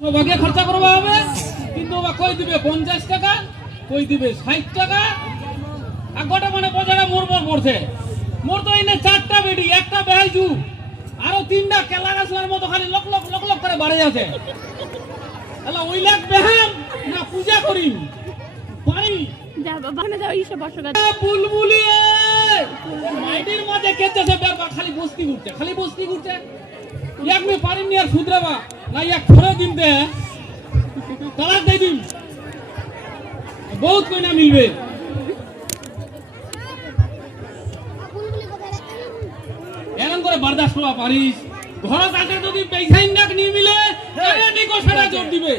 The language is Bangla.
সৌভাগ্যে খরচা করবা হবে, কিন্তু কই দিবে 50 টাকা, কই দিবে 60 টাকা। আর গোটা মানে পয়সাটা মোর পর পড়ছে। মোর তো এনে 4টা বেডি, একটা বেহাইজু, আরো 3টা কেলা গাছলার মতো খালি লক লক লক লক করে বাড়ে আছে। আল্লাহ ওই লাখ বেহাম না পূজা করি পারি যা বাবা না যাও ইসে বসো গাছ বুলবুলি মাইডির মাঝে কেচেছে বেরবা, খালি বস্তি ঘুরতে, খালি বস্তি ঘুরতে। এক মে পারিনি আর শুধরাবা না, এক ফরে দিন দে তালাক দেই দিন, বহুত কইনা মিলবে। এরকম করে বরদাস্ত করবা পারিস? ঘর কাছে যদি পয়সাই নাক নিয়ে মিলে এরে নিকো সেটা জোর দিবে।